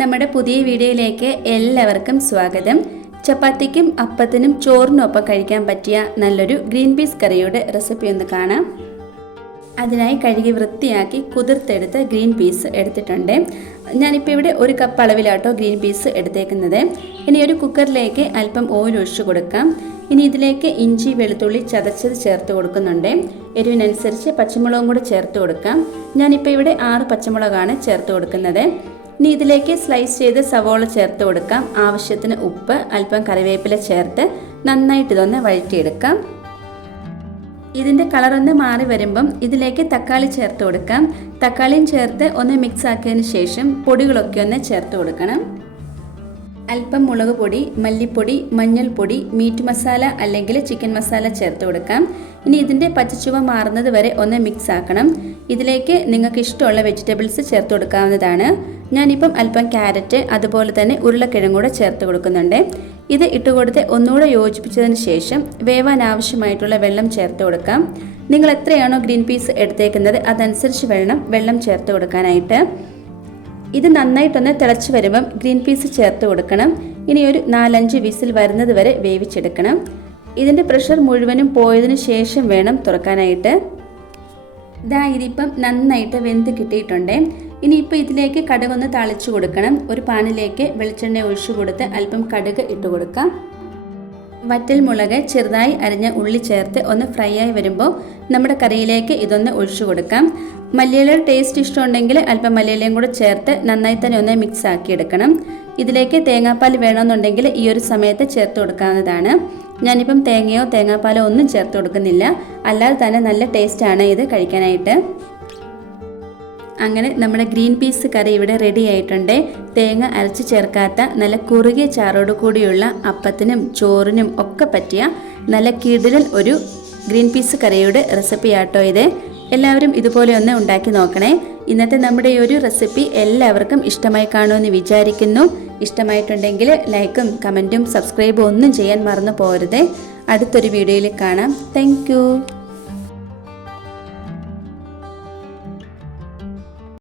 നമ്മുടെ പുതിയ വീഡിയോയിലേക്ക് എല്ലാവർക്കും സ്വാഗതം. ചപ്പാത്തിക്കും അപ്പത്തിനും ചോറിനൊപ്പം കഴിക്കാൻ പറ്റിയ നല്ലൊരു ഗ്രീൻ പീസ് കറിയുടെ റെസിപ്പി ഒന്ന് കാണാം. അതിനായി കഴുകി വൃത്തിയാക്കി കുതിർത്തെടുത്ത ഗ്രീൻ പീസ് എടുത്തിട്ടുണ്ട്. ഞാനിപ്പോൾ ഇവിടെ 1 കപ്പ് അളവിലാട്ടോ ഗ്രീൻ പീസ് എടുത്തേക്കുന്നത്. ഇനി ഒരു കുക്കറിലേക്ക് അല്പം ഓയിൽ ഒഴിച്ചു കൊടുക്കാം. ഇനി ഇതിലേക്ക് ഇഞ്ചി വെളുത്തുള്ളി ചതച്ചത് ചേർത്ത് കൊടുക്കുന്നുണ്ട്. എരിവിനനുസരിച്ച് പച്ചമുളകും കൂടെ ചേർത്ത് കൊടുക്കാം. ഞാനിപ്പോൾ ഇവിടെ 6 പച്ചമുളകാണ് ചേർത്ത് കൊടുക്കുന്നത്. ഇനി ഇതിലേക്ക് സ്ലൈസ് ചെയ്ത് സവോള ചേർത്ത് കൊടുക്കാം. ആവശ്യത്തിന് ഉപ്പ്, അല്പം കറിവേപ്പില ചേർത്ത് നന്നായിട്ട് ഇതൊന്ന് വഴറ്റിയെടുക്കാം. ഇതിൻ്റെ കളറൊന്ന് മാറി വരുമ്പം ഇതിലേക്ക് തക്കാളി ചേർത്ത് കൊടുക്കാം. തക്കാളിയും ചേർത്ത് ഒന്ന് മിക്സ് ആക്കിയതിന് ശേഷം പൊടികളൊക്കെ ഒന്ന് ചേർത്ത് കൊടുക്കണം. അല്പം മുളക് പൊടി, മല്ലിപ്പൊടി, മഞ്ഞൾപ്പൊടി, മീറ്റ് മസാല അല്ലെങ്കിൽ ചിക്കൻ മസാല ചേർത്ത് കൊടുക്കാം. ഇനി ഇതിൻ്റെ പച്ചച്ചുവ മാറുന്നത് വരെ ഒന്ന് മിക്സ് ആക്കണം. ഇതിലേക്ക് നിങ്ങൾക്ക് ഇഷ്ടമുള്ള വെജിറ്റബിൾസ് ചേർത്ത് കൊടുക്കാവുന്നതാണ്. ഞാനിപ്പം അല്പം ക്യാരറ്റ് അതുപോലെ തന്നെ ഉരുളക്കിഴങ്ങ് കൂടെ ചേർത്ത് കൊടുക്കുന്നുണ്ട്. ഇത് ഇട്ടുകൊടുത്ത് ഒന്നുകൂടെ യോജിപ്പിച്ചതിന് ശേഷം വേവാൻ ആവശ്യമായിട്ടുള്ള വെള്ളം ചേർത്ത് കൊടുക്കാം. നിങ്ങൾ എത്രയാണോ ഗ്രീൻ പീസ് എടുത്തേക്കുന്നത് അതനുസരിച്ച് വെള്ളം ചേർത്ത് കൊടുക്കാനായിട്ട്. ഇത് നന്നായിട്ടൊന്ന് തിളച്ച് വരുമ്പം ഗ്രീൻ പീസ് ചേർത്ത് കൊടുക്കണം. ഇനി ഒരു 4-5 വിസിൽ വരുന്നത് വരെ വേവിച്ചെടുക്കണം. ഇതിൻ്റെ പ്രഷർ മുഴുവനും പോയതിനു ശേഷം വേണം തുറക്കാനായിട്ട്. ഇതിപ്പം നന്നായിട്ട് വെന്ത് കിട്ടിയിട്ടുണ്ട്. ഇനിയിപ്പോൾ ഇതിലേക്ക് കടുകൊന്ന് താളിച്ചു കൊടുക്കണം. ഒരു പാനിലേക്ക് വെളിച്ചെണ്ണ ഒഴിച്ചു കൊടുത്ത് അല്പം കടുക് ഇട്ട് കൊടുക്കാം. വറ്റൽ മുളക് ചെറുതായി അരിഞ്ഞ ഉള്ളി ചേർത്ത് ഒന്ന് ഫ്രൈ ആയി വരുമ്പോൾ നമ്മുടെ കറിയിലേക്ക് ഇതൊന്ന് ഒഴിച്ചു കൊടുക്കാം. മല്ലിയിലയുടെ ടേസ്റ്റ് ഇഷ്ടമുണ്ടെങ്കിൽ അല്പം മല്ലിയിലയും കൂടെ ചേർത്ത് നന്നായി തന്നെ ഒന്ന് മിക്സ് ആക്കി എടുക്കണം. ഇതിലേക്ക് തേങ്ങാപ്പാൽ വേണമെന്നുണ്ടെങ്കിൽ ഈ ഒരു സമയത്ത് ചേർത്ത് കൊടുക്കാവുന്നതാണ്. ഞാനിപ്പം തേങ്ങയോ തേങ്ങാപ്പാലോ ഒന്നും ചേർത്ത് കൊടുക്കുന്നില്ല. അല്ലാതെ തന്നെ നല്ല ടേസ്റ്റാണ് ഇത് കഴിക്കാനായിട്ട്. അങ്ങനെ നമ്മുടെ ഗ്രീൻ പീസ് കറി ഇവിടെ റെഡി ആയിട്ടുണ്ട്. തേങ്ങ അരച്ച് ചേർക്കാത്ത നല്ല കുറുകിയ ചാറോട് കൂടിയുള്ള അപ്പത്തിനും ചോറിനും ഒക്കെ പറ്റിയ നല്ല കിടിലൻ ഒരു ഗ്രീൻ പീസ് കറിയുടെ റെസിപ്പി ആട്ടോ ഇത്. എല്ലാവരും ഇതുപോലെ ഒന്ന് ഉണ്ടാക്കി നോക്കണേ. ഇന്നത്തെ നമ്മുടെ ഈ ഒരു റെസിപ്പി എല്ലാവർക്കും ഇഷ്ടമായി കാണുമെന്ന് വിചാരിക്കുന്നു. ഇഷ്ടമായിട്ടുണ്ടെങ്കിൽ ലൈക്കും കമൻറ്റും സബ്സ്ക്രൈബും ഒന്നും ചെയ്യാൻ മറന്നു പോകരുത്. അടുത്തൊരു വീഡിയോയിൽ കാണാം. താങ്ക്